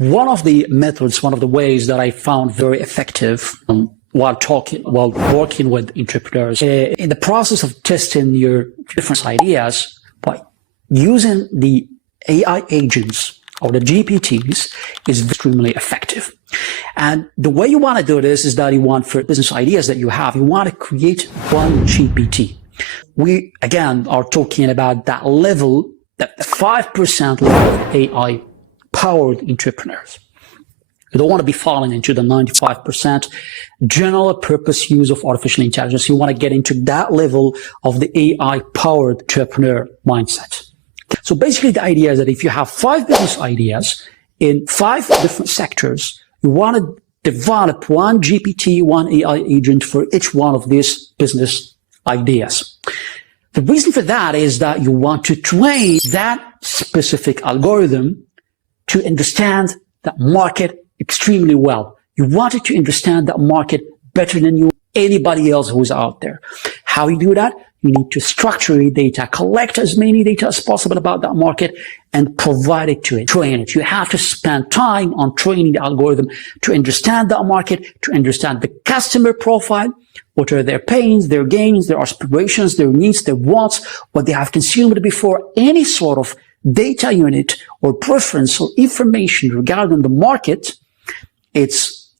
One of the methods, one of the ways that I found very effective while working with entrepreneurs in the process of testing your different ideas by using the AI agents or the GPTs is extremely effective. And the way you want to do this is that you want, for business ideas that you have, you want to create one GPT. We, again, are talking about that level, that 5% level of AI powered entrepreneurs. You don't want to be falling into the 95% general purpose use of artificial intelligence. You want to get into that level of the AI powered entrepreneur mindset. So basically the idea is that if you have 5 business ideas in 5 different sectors, you want to develop one GPT, one AI agent for each one of these business ideas. The reason for that is that you want to train that specific algorithm to understand that market extremely well. You want it to understand that market better than anybody else who's out there. How you do that? You need to structure your data, collect as many data as possible about that market, and provide it to it, train it. You have to spend time on training the algorithm to understand that market, to understand the customer profile, what are their pains, their gains, their aspirations, their needs, their wants, what they have consumed before. Any sort of data unit or preference or information regarding the market, its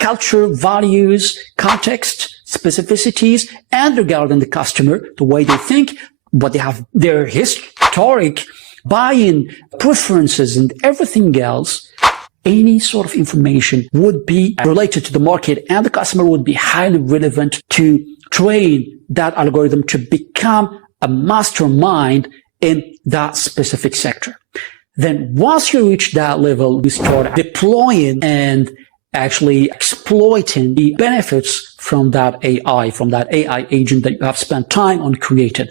culture, values, context, specificities, and regarding the customer, the way they think, what they have, their historic buy-in preferences and everything else. Any sort of information would be related to the market and the customer would be highly relevant to train that algorithm to become a mastermind in that specific sector. Then once you reach that level, you start deploying and actually exploiting the benefits from that AI agent that you have spent time on creating.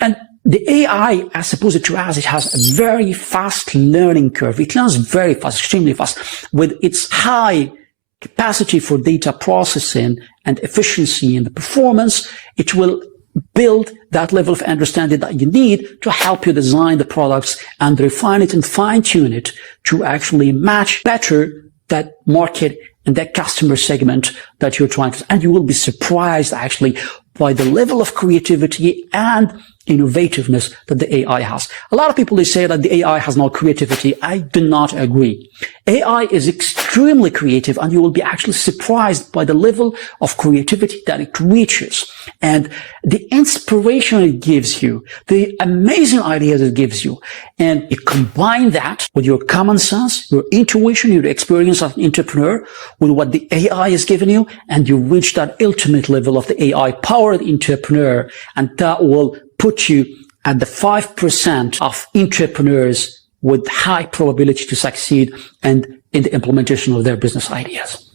And the AI, as opposed to us, it has a very fast learning curve. It learns very fast, extremely fast. With its high capacity for data processing and efficiency and the performance, it will build that level of understanding that you need to help you design the products and refine it and fine-tune it to actually match better that market and that customer segment that you're trying to. And you will be surprised actually by the level of creativity and innovativeness that the AI has. A lot of people, they say that the AI has no creativity. I do not agree. AI is extremely creative, and you will be actually surprised by the level of creativity that it reaches and the inspiration it gives you, the amazing ideas it gives you. And you combine that with your common sense, your intuition, your experience as an entrepreneur, with what the AI is giving you, and you reach that ultimate level of the AI-powered entrepreneur, and that will put you at the 5% of entrepreneurs with high probability to succeed and in the implementation of their business ideas.